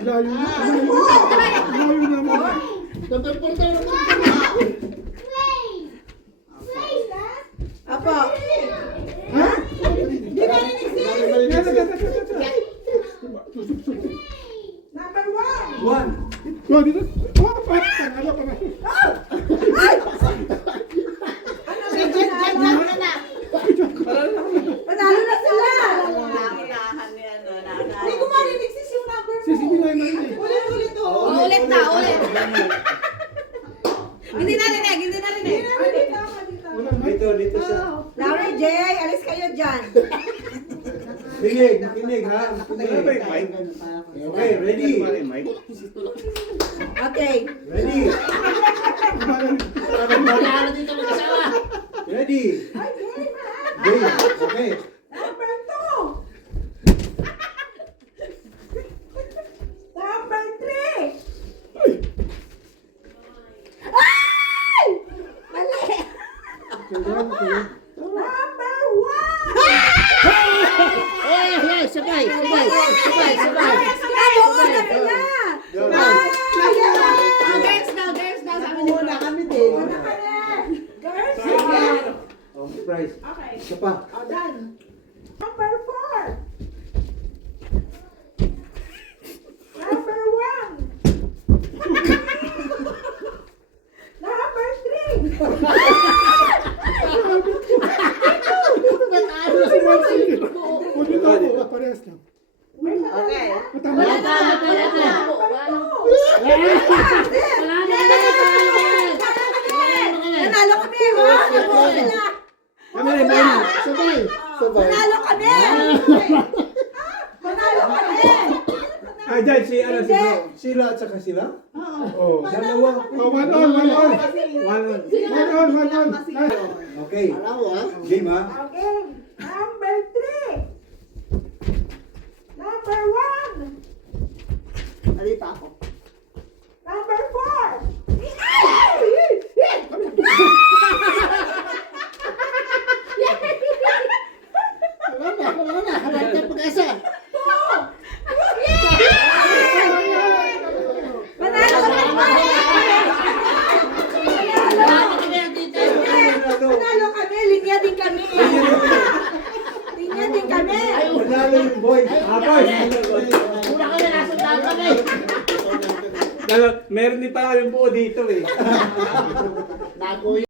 Layo na. Layo naman. Number 4 daw. Apo. Ha? Di ba narinig siya? Number 1. Oh, dito. Oh, panalo pa na. Ay! Panalo na sila! Hindi ko marinig sis yung number mo. Sis, hindi na yun. Ulit o. Ulit na, ulit. Hindi narinig, hindi narinig. Dito siya. Larry J, alis kayo dyan. Kinig ha. Kinig. Okay, ready. Okay. Ready. Panalo dito mag-asawa. Ready. Ay, game ha. Game. Okay. Number 2. Number 3. Ay! Mali! Number 1. Ay, sabay. Girls daw, sabi ni Muna kami din. Girls, Oh, surprise. okay. Isa pa. Oh, done. Number 4. Number 1. Number 3. Huwag nyo tayo. Parehas lang. Okay. Matama na. Nanalo kami, ha? Kami rin, kami. Sabay. Manalo kami! Manalo kami! Ah, dyan si sila at saka sila? Oo. Dalawa. Oh, 1-1. Okay. Alam mo, ha? Game ha. Okay, number 3. Number 1. Ali pa ako. Number 4. Wala na. Harap ka pag-asa. Manalo kami! Manalo kami! Linya din kami! Linya din kami! Manalo yung boys. Boys. Pura kami, nasundan kami. Meron din pa yung buo dito eh. Nakuya.